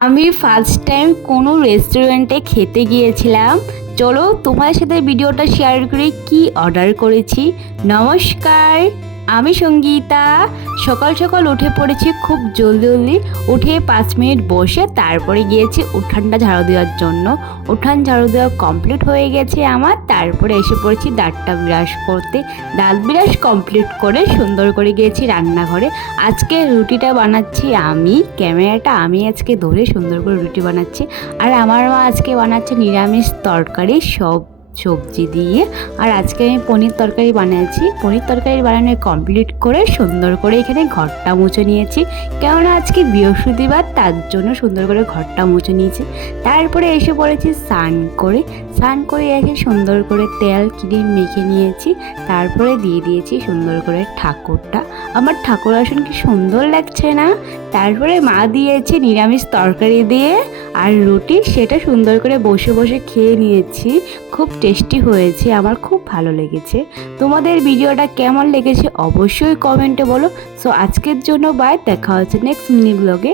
আমি first time কোনো রেস্টুরেন্টে খেতে গিয়েছিলাম। চলো তোমার সাথে ভিডিওটা শেয়ার করি কি অর্ডার করেছি। নমস্কার, আমি সঙ্গীতা। সকাল সকাল উঠে পড়েছি খুব জলদি উঠে 5 মিনিট বসে তারপরে গিয়েছি উঠানটা ঝাড়ু দেওয়ার জন্য। উঠান ঝাড়ু দেওয়া কমপ্লিট হয়ে গেছে আমার। তারপরে এসে পড়েছি দাঁতটা ব্রাশ করতে। দাঁত ব্রাশ কমপ্লিট করে সুন্দর করে গিয়েছি রান্নাঘরে। আজকে রুটিটা বানাচ্ছি আমি, ক্যামেরাটা আমি আজকে ধরে সুন্দর করে রুটি বানাচ্ছি। আর আমার মা আজকে বানাচ্ছে নিরামিষ তরকারি সব সবজি দিয়ে। আর আজকে আমি পনির তরকারি বানিয়েছি। পনির তরকারি বানানো কমপ্লিট করে সুন্দর করে এখানে ঘরটা মুছে নিয়েছি, কেননা আজকে বৃহস্পতিবার, তার জন্য সুন্দর করে ঘরটা মুছে নিয়েছি। তারপরে এসে পড়েছি স্নান করে এসে সুন্দর করে তেল ক্রিম মেখে নিয়েছি। তারপরে দিয়ে দিয়েছি সুন্দর করে ঠাকুরটা। আমার ঠাকুর আসন কি সুন্দর লাগছে না? তারপরে মা দিয়েছে নিরামিষ তরকারি দিয়ে আর রুটি, সেটা সুন্দর করে বসে বসে খেয়ে নিয়েছি। খুব টেস্টি হয়েছে, আমার খুব ভালো লেগেছে। তোমাদের ভিডিওটা কেমন লেগেছে অবশ্যই কমেন্টে বলো। সো আজকের জন্য বাই, দেখা হচ্ছে নেক্সট মিনি ব্লগে।